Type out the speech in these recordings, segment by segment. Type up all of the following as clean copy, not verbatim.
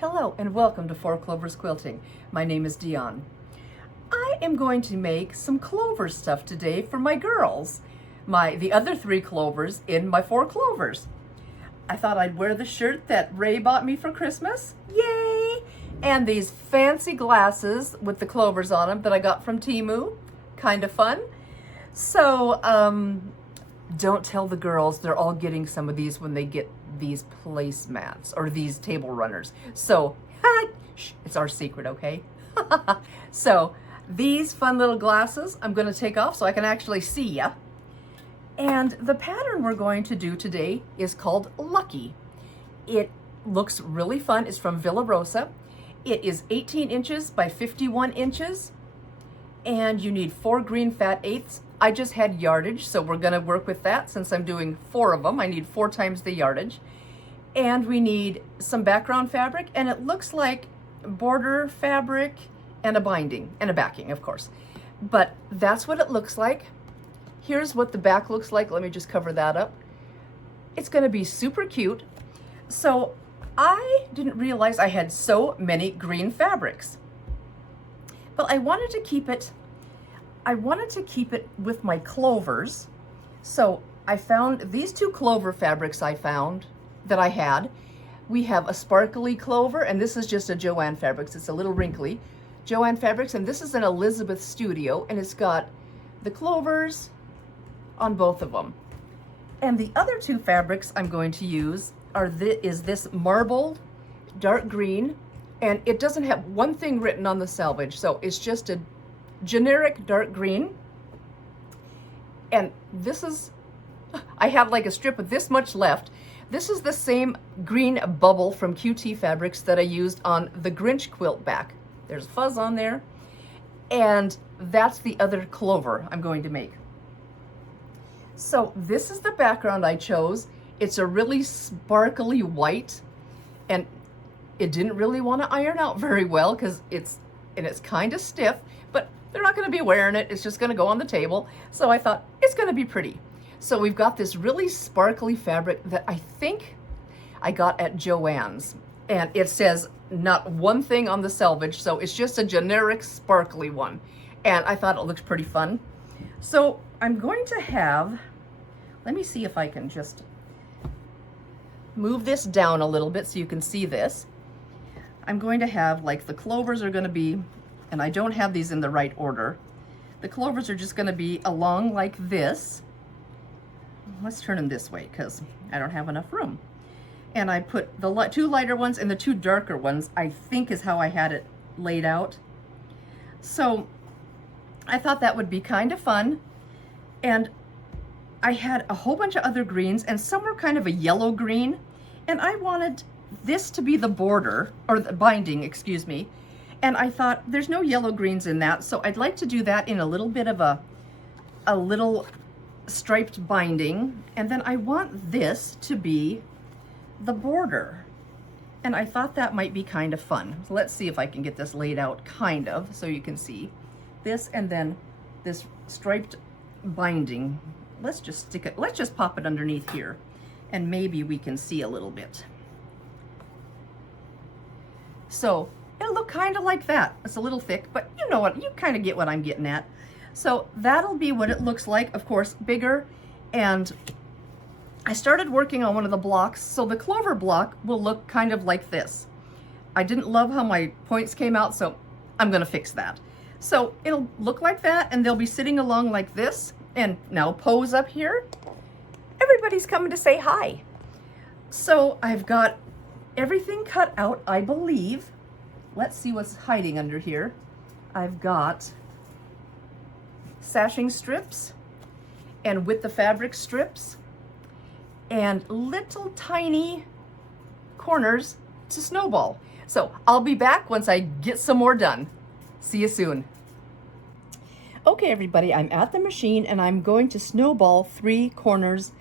Hello and welcome to Clovers Quilting. My name is Diahn. I am going to make some clover stuff today for my girls. The other 3 clovers in my 4 clovers. I thought I'd wear the shirt that Ray bought me for Christmas. Yay! And these fancy glasses with the clovers on them that I got from Temu. Kind of fun. So, don't tell the girls they're all getting some of these when they get these placemats or these table runners. So, shh, it's our secret, okay? So, these fun little glasses I'm going to take off so I can actually see ya. And the pattern we're going to do today is called Lucky. It looks really fun. It's from Villa Rosa. It is 18 inches by 51 inches. And you need 4 green fat eighths. I just had yardage, so we're going to work with that since I'm doing 4 of them. I need 4 times the yardage. And we need some background fabric, and it looks like border fabric and a binding and a backing, of course. But that's what it looks like. Here's what the back looks like. Let me just cover that up. It's going to be super cute. So I didn't realize I had so many green fabrics. But I wanted to keep it with my clovers. So I found these 2 clover fabrics that I had. We have a sparkly clover, and this is just a Joann Fabrics. It's a little wrinkly Joann Fabrics, and this is an Elizabeth Studio, and it's got the clovers on both of them. And the other 2 fabrics I'm going to use is this marbled dark green, and it doesn't have one thing written on the selvage, so it's just a generic dark green. And this is, I have like a strip of this much left. This is the same green bubble from QT Fabrics that I used on the Grinch quilt back. There's fuzz on there. And that's the other clover I'm going to make. So this is the background I chose. It's a really sparkly white, and it didn't really want to iron out very well because it's kind of stiff, but they're not going to be wearing it. It's just going to go on the table. So I thought it's going to be pretty. So we've got this really sparkly fabric that I think I got at Joann's, and it says not one thing on the selvage, so it's just a generic sparkly one. And I thought it looks pretty fun. So I'm going to have, let me see if I can just move this down a little bit so you can see this. I'm going to have, like, the clovers are going to be, and I don't have these in the right order. The clovers are just going to be along like this. Let's turn them this way because I don't have enough room. And I put the 2 lighter ones and the 2 darker ones, I think is how I had it laid out. So I thought that would be kind of fun. And I had a whole bunch of other greens, and some were kind of a yellow green. And I wanted this to be the border, or the binding, excuse me. And I thought there's no yellow greens in that, so I'd like to do that in a little bit of a little striped binding. And then I want this to be the border. And I thought that might be kind of fun. So let's see if I can get this laid out kind of so you can see this, and then this striped binding. Let's just stick it, let's just pop it underneath here, and maybe we can see a little bit. So it'll look kind of like that. It's a little thick, but you know what, you kind of get what I'm getting at. So that'll be what it looks like, of course, bigger. And I started working on one of the blocks, so the clover block will look kind of like this. I didn't love how my points came out, so I'm gonna fix that. So it'll look like that, and they'll be sitting along like this. And now pose up here. Everybody's coming to say hi. So I've got everything cut out, I believe. Let's see what's hiding under here. I've got sashing strips, and with the fabric strips, and little tiny corners to snowball. So I'll be back once I get some more done. See you soon. Okay, everybody, I'm at the machine, and I'm going to snowball 3 corners.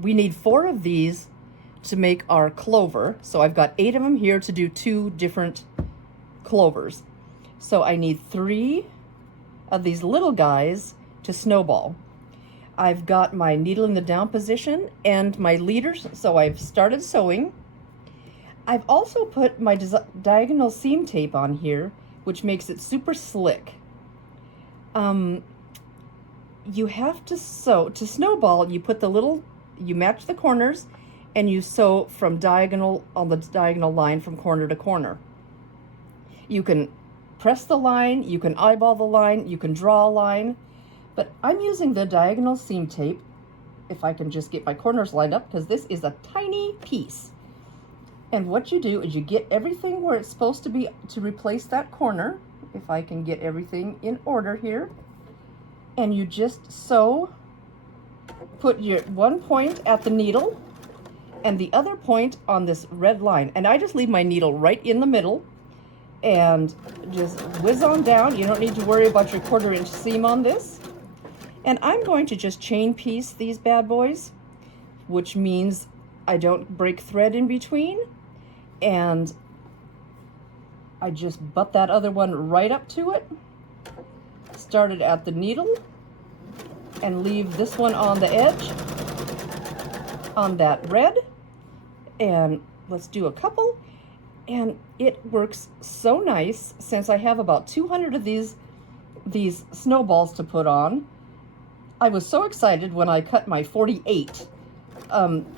We need 4 of these to make our clover. So I've got 8 of them here to do 2 different clovers. So I need 3 of these little guys to snowball. I've got my needle in the down position and my leaders, so I've started sewing. I've also put my diagonal seam tape on here, which makes it super slick. You have to sew, to snowball, you put the little, you match the corners, and you sew from diagonal, on the diagonal line from corner to corner. You can press the line, you can eyeball the line, you can draw a line, but I'm using the diagonal seam tape, if I can just get my corners lined up, because this is a tiny piece. And what you do is you get everything where it's supposed to be to replace that corner, if I can get everything in order here, and you just sew, put your one point at the needle and the other point on this red line, and I just leave my needle right in the middle and just whiz on down. You don't need to worry about your 1/4 inch seam on this. And I'm going to just chain piece these bad boys, which means I don't break thread in between, and I just butt that other one right up to it, start it at the needle, and leave this one on the edge on that red, and let's do a couple. And it works so nice, since I have about 200 of these snowballs to put on. I was so excited when I cut my 48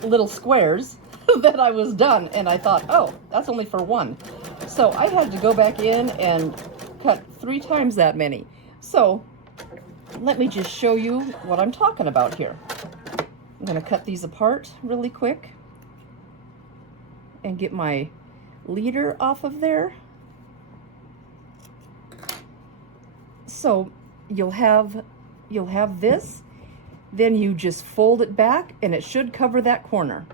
little squares that I was done, and I thought, oh, that's only for one. So I had to go back in and cut 3 times that many. So let me just show you what I'm talking about here. I'm going to cut these apart really quick and get my leader off of there. So you'll have this, then you just fold it back and it should cover that corner.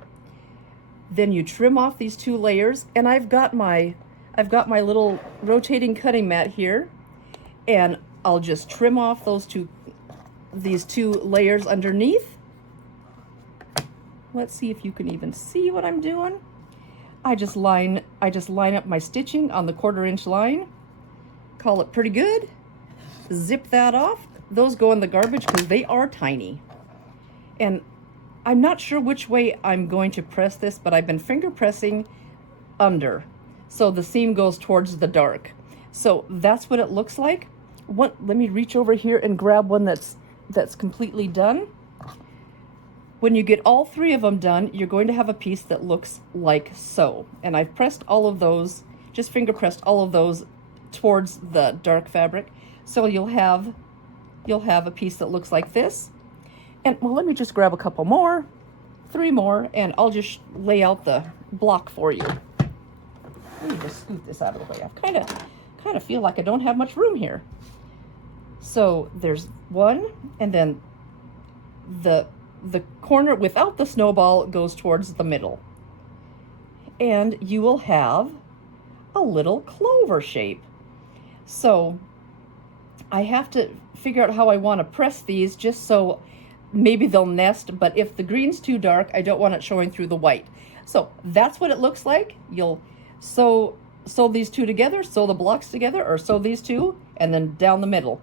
Then you trim off these 2 layers, and I've got my little rotating cutting mat here, and I'll just trim off these two layers underneath. Let's see if you can even see what I'm doing. I just line up my stitching on the 1/4 inch line, call it pretty good, zip that off. Those go in the garbage because they are tiny. And I'm not sure which way I'm going to press this, but I've been finger pressing under, so the seam goes towards the dark. So that's what it looks like. Let me reach over here and grab one that's completely done. When you get all 3 of them done, you're going to have a piece that looks like so. And I've pressed all of those, just finger pressed all of those towards the dark fabric. So you'll have a piece that looks like this. And well, let me just grab a couple more, 3 more, and I'll just lay out the block for you. Let me just scoot this out of the way. I kind of feel like I don't have much room here. So there's one, and then the corner without the snowball goes towards the middle. And you will have a little clover shape. So I have to figure out how I want to press these, just so maybe they'll nest, but if the green's too dark, I don't want it showing through the white. So that's what it looks like. You'll sew these 2 together, sew the blocks together, or sew these 2, and then down the middle.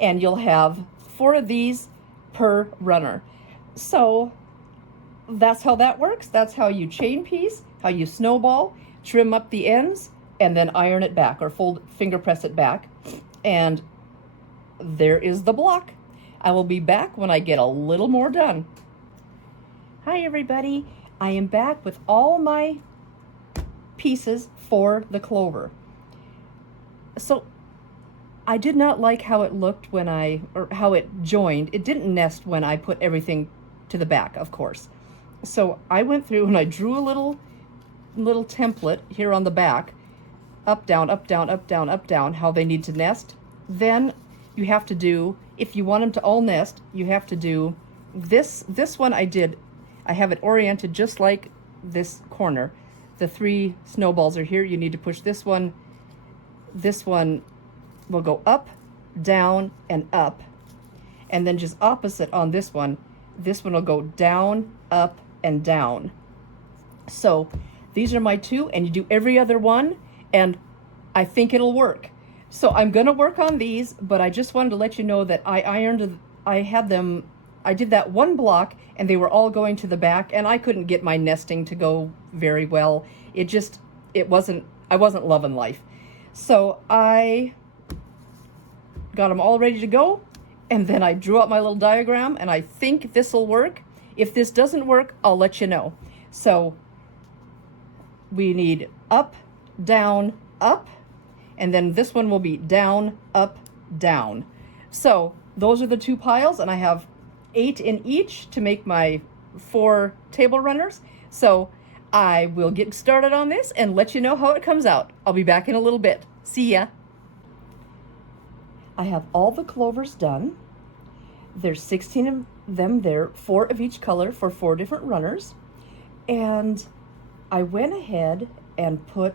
And you'll have 4 of these per runner. So that's how that works. That's how you chain piece, how you snowball, trim up the ends, and then iron it back, or finger press it back. And there is the block. I will be back when I get a little more done. Hi everybody, I am back with all my pieces for the clover. So I did not like how it looked or how it joined. It didn't nest when I put everything to the back, of course. So I went through and I drew a little template here on the back, up, down, up, down, up, down, up, down, how they need to nest. Then you have to do, if you want them to all nest, you have to do this one. I have it oriented just like this corner. The 3 snowballs are here. You need to push this one. This one will go up, down, and up. And then just opposite on this one will go down, up, and down. So these are my 2, and you do every other one, and I think it'll work. So I'm going to work on these, but I just wanted to let you know that I did that 1 block, and they were all going to the back, and I couldn't get my nesting to go very well. I wasn't loving life. So I got them all ready to go, and then I drew up my little diagram, and I think this will work. If this doesn't work, I'll let you know. So we need up, down, up, and then this one will be down, up, down. So those are the two piles, and I have 8 in each to make my 4 table runners. So I will get started on this and let you know how it comes out. I'll be back in a little bit. See ya. I have all the clovers done. There's 16 of them there, 4 of each color for 4 different runners. And I went ahead and put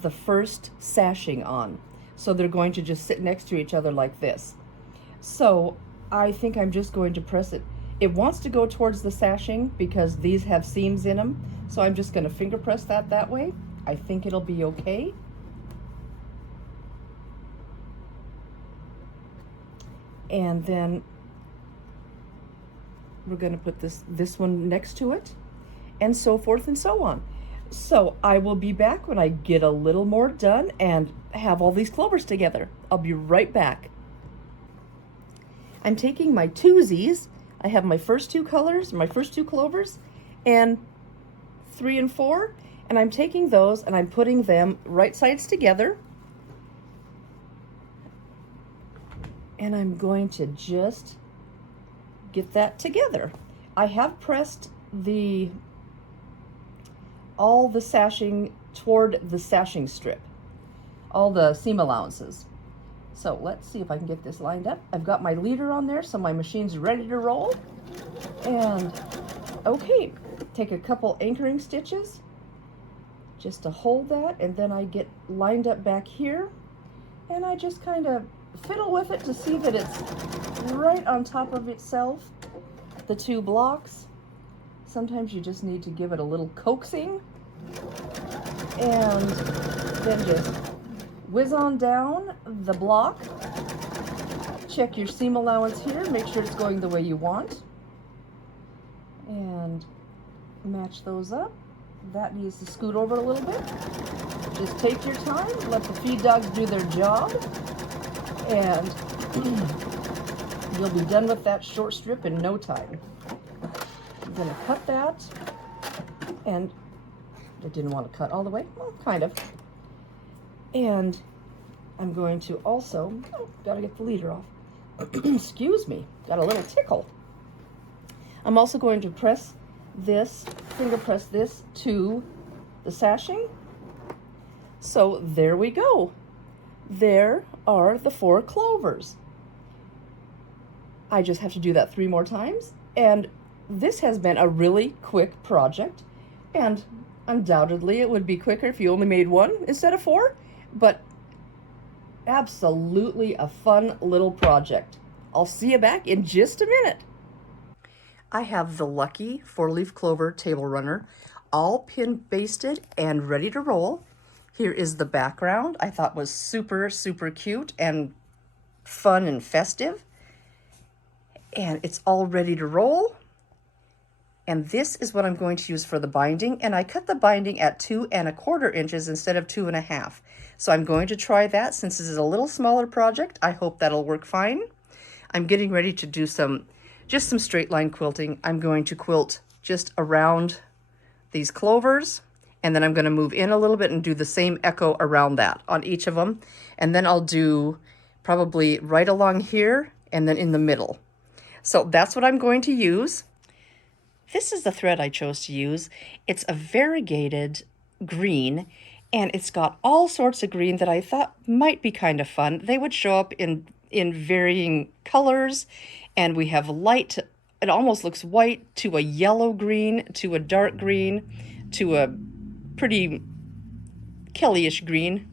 the first sashing on. So they're going to just sit next to each other like this. So I think I'm just going to press it. It wants to go towards the sashing because these have seams in them. So I'm just going to finger press that way. I think it'll be okay. And then we're going to put this one next to it, and so forth and so on. So I will be back when I get a little more done and have all these clovers together. I'll be right back. I'm taking my twosies. I have my first 2 colors, my first 2 clovers, and 3 and 4, and I'm taking those and I'm putting them right sides together. And I'm going to just get that together. I have pressed all the sashing toward the sashing strip, all the seam allowances. So let's see if I can get this lined up. I've got my leader on there, so my machine's ready to roll. And okay, take a couple anchoring stitches just to hold that, and then I get lined up back here, and I just kind of fiddle with it to see that it's right on top of itself, the 2 blocks. Sometimes you just need to give it a little coaxing, and then just whiz on down the block. Check your seam allowance here, make sure it's going the way you want, and match those up. That needs to scoot over a little bit. Just take your time, let the feed dogs do their job, and you'll be done with that short strip in no time. I'm going to cut that, and I didn't want to cut all the way, well, kind of. And I'm going to also, got to get the leader off. Excuse me, got a little tickle. I'm also going to press this, finger press this to the sashing. So there we go. There are the 4 clovers. I just have to do that 3 more times, and this has been a really quick project, and undoubtedly it would be quicker if you only made 1 instead of 4, but absolutely a fun little project. I'll see you back in just a minute. I have the Lucky 4-leaf clover table runner all pin basted and ready to roll. Here is the background. I thought was super, super cute and fun and festive. And it's all ready to roll. And this is what I'm going to use for the binding. And I cut the binding at 2 1/4 inches instead of 2 1/2. So I'm going to try that since this is a little smaller project. I hope that'll work fine. I'm getting ready to do just some straight line quilting. I'm going to quilt just around these clovers, and then I'm going to move in a little bit and do the same echo around that on each of them. And then I'll do probably right along here and then in the middle. So that's what I'm going to use. This is the thread I chose to use. It's a variegated green, and it's got all sorts of green that I thought might be kind of fun. They would show up in varying colors, and we have light, it almost looks white, to a yellow green, to a dark green, to a pretty Kellyish green.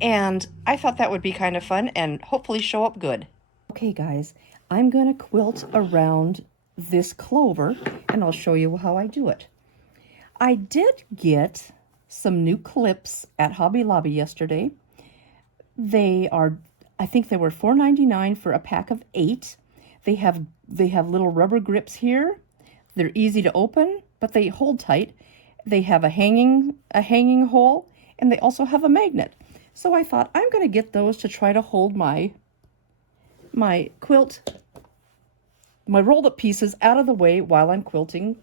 And I thought that would be kind of fun and hopefully show up good. Okay guys, I'm going to quilt around this clover, and I'll show you how I do it. I did get some new clips at Hobby Lobby yesterday. They are, I think they were $4.99 for a pack of 8. They have little rubber grips here. They're easy to open, but they hold tight. They have a hanging hole, and they also have a magnet. So I thought I'm going to get those to try to hold my quilt, my rolled up pieces out of the way while I'm quilting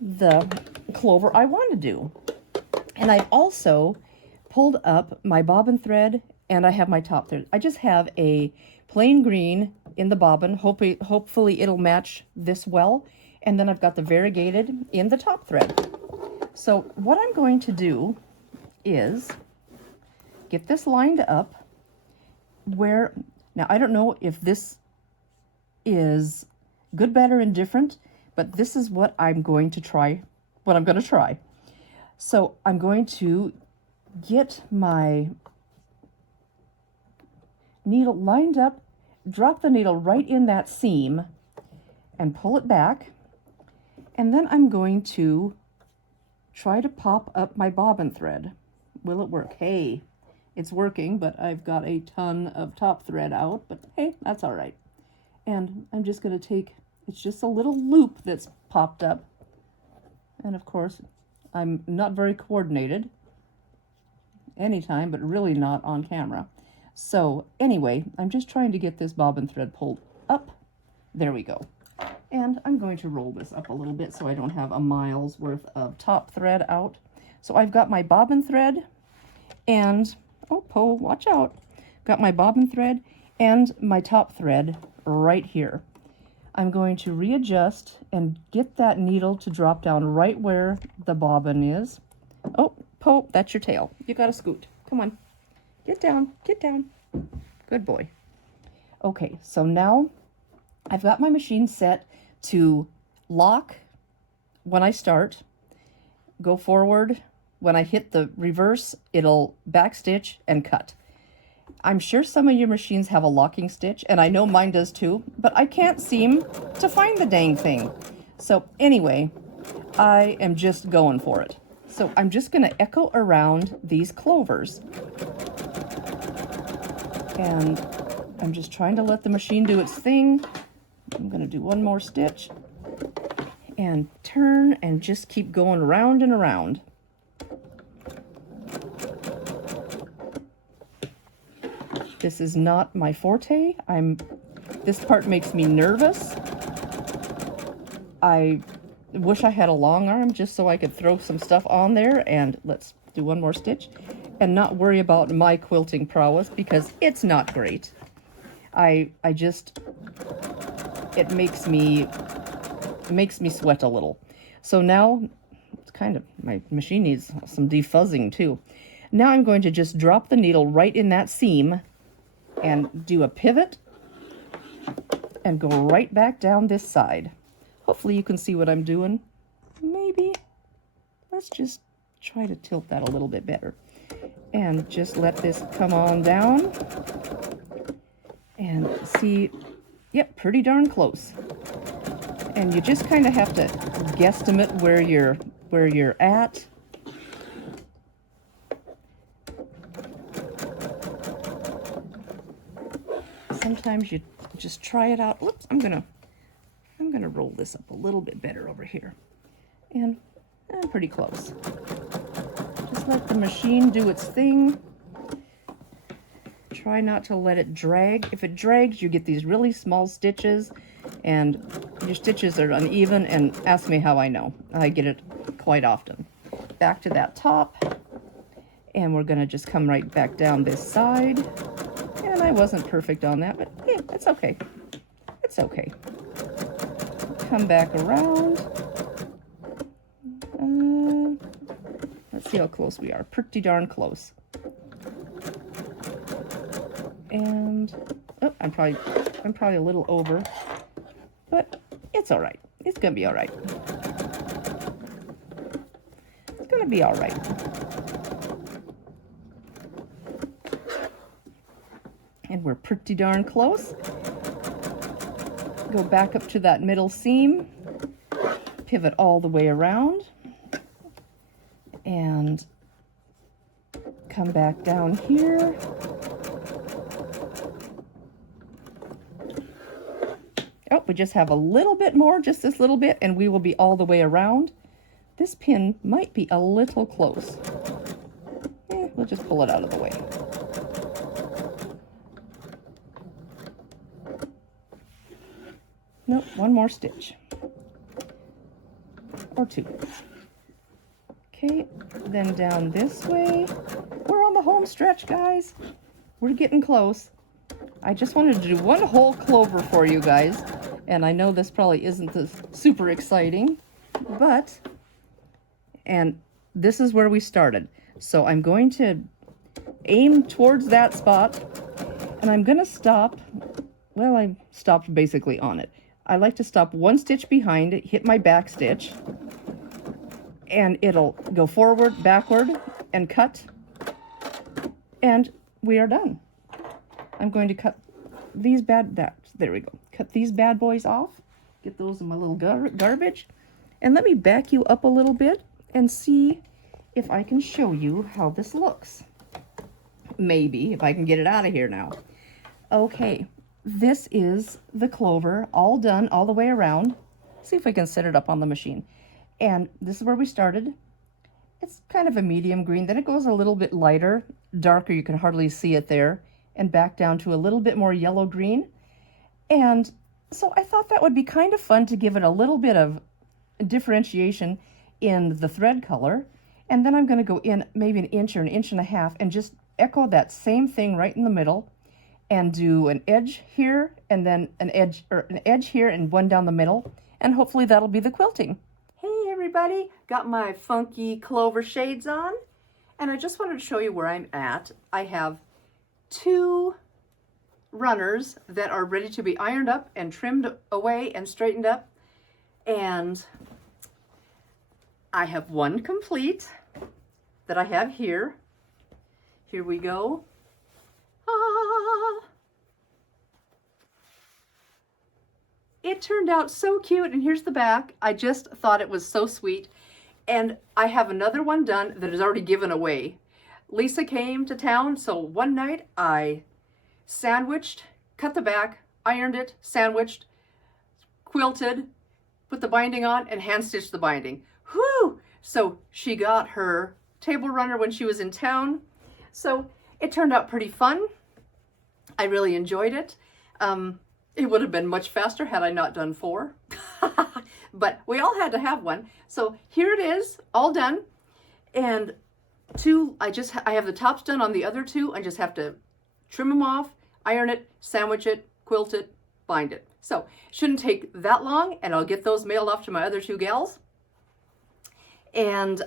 the clover I want to do. And I've also pulled up my bobbin thread, and I have my top thread. I just have a plain green in the bobbin. Hopefully it'll match this well. And then I've got the variegated in the top thread. So what I'm going to do is get this lined up where, now I don't know if this is good, better, and different, but this is what I'm going to try, So I'm going to get my needle lined up, drop the needle right in that seam, and pull it back. And then I'm going to try to pop up my bobbin thread. Will it work? Hey, it's working, but I've got a ton of top thread out, but hey, that's all right. And I'm just going to take, it's just a little loop that's popped up. And of course, I'm not very coordinated anytime, but really not on camera. So anyway, I'm just trying to get this bobbin thread pulled up. There we go. And I'm going to roll this up a little bit so I don't have a mile's worth of top thread out. So I've got my bobbin thread and, oh, Poe, watch out. Got my bobbin thread and my top thread right here. I'm going to readjust and get that needle to drop down right where the bobbin is. Oh, Poe, that's your tail. You gotta scoot. Come on. Get down, get down. Good boy. Okay, so now I've got my machine set to lock when I start, go forward. When I hit the reverse, it'll backstitch and cut. I'm sure some of your machines have a locking stitch, and I know mine does too, but I can't seem to find the dang thing. So anyway, I am just going for it. So I'm just going to echo around these clovers. And I'm just trying to let the machine do its thing. I'm going to do one more stitch and turn and just keep going around and around. This is not my forte. This part makes me nervous. I wish I had a long arm just so I could throw some stuff on there, and let's do one more stitch and not worry about my quilting prowess because it's not great. I just, it makes me sweat a little. So now it's kind of, my machine needs some defuzzing too. Now I'm going to just drop the needle right in that seam and do a pivot and go right back down this side. Hopefully you can see what I'm doing. Maybe. Let's just try to tilt that a little bit better. And just let this come on down. And see, yep, pretty darn close. And you just kind of have to guesstimate where you're at. Sometimes you just try it out. Whoops, I'm gonna roll this up a little bit better over here. And pretty close. Just let the machine do its thing. Try not to let it drag. If it drags, you get these really small stitches, and your stitches are uneven, and ask me how I know. I get it quite often. Back to that top, and we're gonna just come right back down this side. And I wasn't perfect on that, but yeah, it's okay. It's okay. Come back around. Let's see how close we are. Pretty darn close. And oh, I'm probably a little over, but it's all right. It's gonna be all right. It's gonna be all right. And we're pretty darn close. Go back up to that middle seam, pivot all the way around, and come back down here. Oh, we just have a little bit more, just this little bit, and we will be all the way around. This pin might be a little close. We'll just pull it out of the way. Nope, one more stitch. Or two. Okay, then down this way. We're on the home stretch, guys. We're getting close. I just wanted to do one whole clover for you guys. And I know this probably isn't this super exciting, but, and this is where we started. So I'm going to aim towards that spot, and I'm gonna stop, well, I stopped basically on it. I like to stop one stitch behind it, hit my back stitch, and it'll go forward, backward, and cut, and we are done. I'm going to cut these there we go. Cut these bad boys off, get those in my little garbage, and let me back you up a little bit and see if I can show you how this looks. Maybe, if I can get it out of here now. Okay, this is the clover, all done all the way around. See if we can set it up on the machine. And this is where we started. It's kind of a medium green, then it goes a little bit lighter, darker, you can hardly see it there, and back down to a little bit more yellow green. And so I thought that would be kind of fun to give it a little bit of differentiation in the thread color. And then I'm going to go in maybe an inch or an inch and a half and just echo that same thing right in the middle and do an edge here and then an edge here and one down the middle. And hopefully that'll be the quilting. Hey everybody, got my funky clover shades on. And I just wanted to show you where I'm at. I have 2 runners that are ready to be ironed up and trimmed away and straightened up, and I have one complete that I have here. Here we go. Ah! It turned out so cute, and here's the back. I just thought it was so sweet, and I have another one done that is already given away. Lisa came to town, so one night I sandwiched, cut the back, ironed it, sandwiched, quilted, put the binding on, and hand stitched the binding. Whew! So she got her table runner when she was in town. So it turned out pretty fun. I really enjoyed it. It would have been much faster had I not done 4. But we all had to have one. So here it is, all done. And 2, I have the tops done on the other 2. I just have to trim them off, iron it, sandwich it, quilt it, bind it. So shouldn't take that long, and I'll get those mailed off to my other 2 gals. And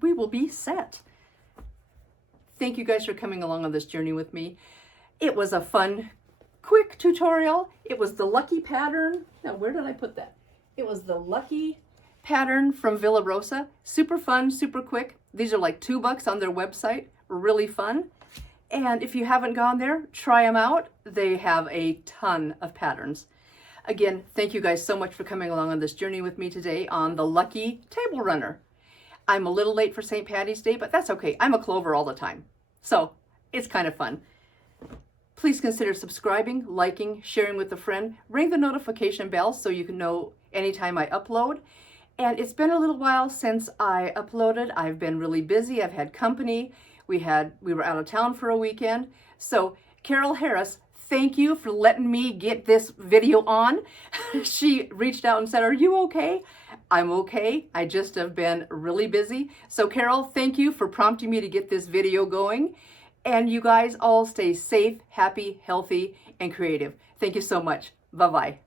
we will be set. Thank you guys for coming along on this journey with me. It was a fun, quick tutorial. It was the Lucky pattern. Now, where did I put that? It was the Lucky pattern from Villa Rosa. Super fun, super quick. These are like $2 on their website. Really fun. And if you haven't gone there, try them out. They have a ton of patterns. Again, thank you guys so much for coming along on this journey with me today on the Lucky Table Runner. I'm a little late for St. Patty's Day, but that's okay. I'm a clover all the time. So it's kind of fun. Please consider subscribing, liking, sharing with a friend. Ring the notification bell so you can know anytime I upload. And it's been a little while since I uploaded. I've been really busy. I've had company. We were out of town for a weekend. So Carol Harris, thank you for letting me get this video on. She reached out and said, "Are you okay?" I'm okay. I just have been really busy. So Carol, thank you for prompting me to get this video going. And you guys all stay safe, happy, healthy, and creative. Thank you so much. Bye-bye.